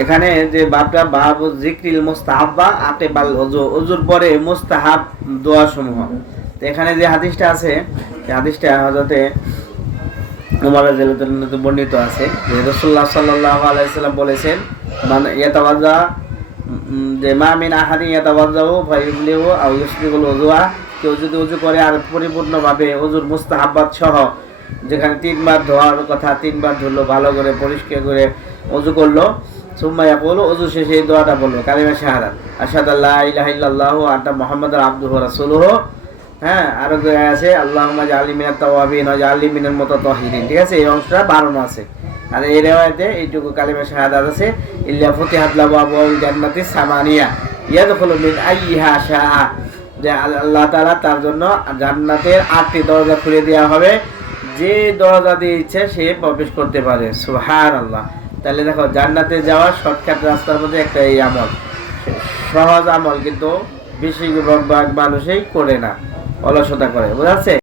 এখানে যে বাবটা বাবু যিকরিল মুস্তাহাব্বা আকিবাল ওযু, ওযুর পরে মুস্তাহাব দোয়া সমূহ। তো এখানে যে হাদিসটা আছে, এই হাদিসটা হযরতে উমর রাদিয়াল্লাহু আনহু বর্ণিত আছে যে রাসূলুল্লাহ সাল্লাল্লাহু আলাইহি ওয়াসাল্লাম বলেছেন, মান ইয়াতাওয়াজ্জা, যে মা মিন আহাদিন ইয়াতাওয়াজ্জাউ ফায়ুবলিহু আও ইউসবিগুল ওযুআ, কেউ যদি ওযু করে আর পরিপূর্ণভাবে ওযুর মুস্তাহাব্বাত সহ, যেখানে তিনবার ধোয়ার কথা, তিনবার ধুলো, ভালো করে পরিষ্কার করে ওযু করলো, সুম্মা ইয়াকুলু, ওযু শেষে এই দোয়াটা বললো, কালিমা শাহাদাত, আশহাদু আল্লা ইলাহা ইল্লাল্লাহু ওয়া আন্না মুহাম্মাদুর আবদুহু ওয়া রাসূলুহু। হ্যাঁ, আরো জায়গায় আছে আল্লাহুম্মা জাআলনি মিনাত তাওয়াবিন ওয়া জাআলনি মিনাল মুতাতাহহিরিন। ঠিক আছে, এই অংশটা বাড়ানো আছে। আর এই রিওয়ায়াতে এইটুকু কালিমা শাহাদাত আছে, ইল্লা ফুতিহাত লাহু আবওয়াবুল জান্নাতি সামানিয়া ইয়াদখুলু মিন আইয়িহা শাআ, যে আল্লাহ তাআলা তার জন্য জান্নাতের 8টি দরজা খুলে দেওয়া হবে, যে দরজা দিয়ে ইচ্ছে সে প্রবেশ করতে পারে। সুবহানাল্লাহ। তাহলে দেখো, জান্নাতে যাওয়ার শর্টকাট রাস্তার মধ্যে একটা এই আমল, সহজ আমল, কিন্তু বেশিরভাগ মানুষই করে না, অলসতা করে। বুঝা যাচ্ছে?